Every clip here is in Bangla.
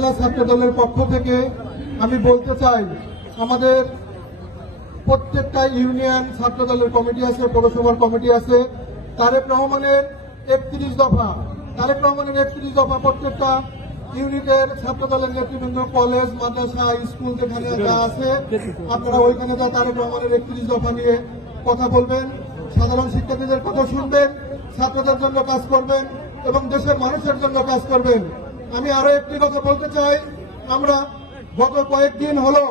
জেলা ছাত্র দলের পক্ষ থেকে আমি বলতে চাই, আমাদের প্রত্যেকটা ইউনিয়ন ছাত্র দলের কমিটি আছে, পৌরসভার কমিটি আছে। তারেক রহমানের 31 দফা প্রত্যেকটা ইউনিটের ছাত্র দলের নেতৃবৃন্দ, কলেজ, মাদ্রাসা, স্কুল যেখানে যা আছে আপনারা ওইখানে যা তারেক রহমানের 31 দফা নিয়ে কথা বলবেন, সাধারণ শিক্ষার্থীদের কথা শুনবেন, ছাত্রদের জন্য কাজ করবেন এবং দেশের মানুষের জন্য কাজ করবেন। আমি আরো একটি কথা বলতে চাই, আমরা গত কয়েকদিন হলো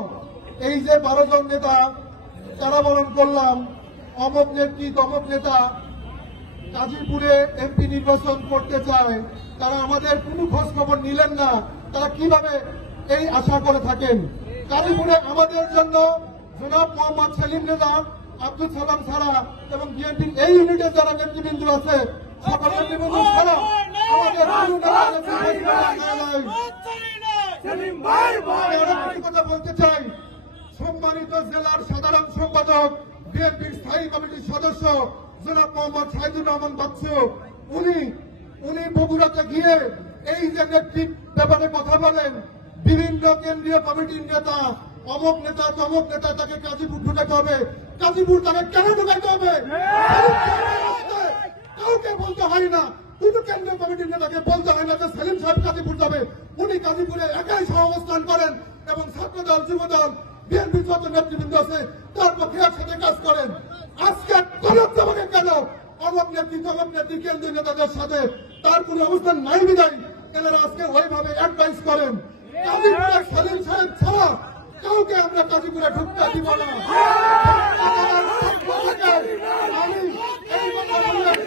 এই যে 12 জন নেতা কারাবরণ করলাম, অমক নেত্রী তমক নেতা গাজীপুরে এমপি নির্বাচন করতে চায়, তারা আমাদের কোনো খোঁজ খবর নিলেন না। তারা কিভাবে এই আশা করে থাকেন? গাজীপুরে আমাদের জন্য জনাব মোহাম্মদ সেলিম রেজা, আব্দুল সালাম ছাড়া এবং বিএনপির এই ইউনিটের যারা নেতৃবৃন্দ আছে সকল নেতৃবৃন্দ ছাড়া আমাদের কথা বলতে চাই। সম্মানিত জেলার সাধারণ সম্পাদক, বিএনপির স্থায়ী কমিটির সদস্য জনাব মোহাম্মদ সাইদুর রহমান বাচ্চু, উনি বগুড়াতে গিয়ে এই যে নেতৃত্ব ব্যাপারে কথা বলেন, বিভিন্ন কেন্দ্রীয় কমিটির নেতা, অমুক নেতা তমুক নেতা তাকে গাজীপুর ঢুকাতে হবে। গাজীপুর তাকে কেন ঢুকাতে হবে? কাউকে বলতে হয় না, কিন্তু কেন্দ্রীয় কমিটির নেতাকে বলতে হয় না যে সেলিম সাহেব গাজীপুর যাবে। উনি গাজীপুরে একাই সহাবস্থান করেন এবং ছাত্রদল, যুবদল, বিএনপি যত নেতৃবৃন্দ আছে তার পক্ষে একসাথে কাজ করেন। আজকে তলব যাবে কেন? অমক নেত্রী তমক নেত্রী কেন্দ্রীয় নেতাদের সাথে তার কোন অবস্থান নাই বিদায় এনারা আজকে ওইভাবে অ্যাডভাইস করেন। গাজীপুরের সেলিম সাহেব ছাড়া কাউকে আমরা গাজীপুরে ঢুকতে দিব না। আমি এই বাংলাদেশ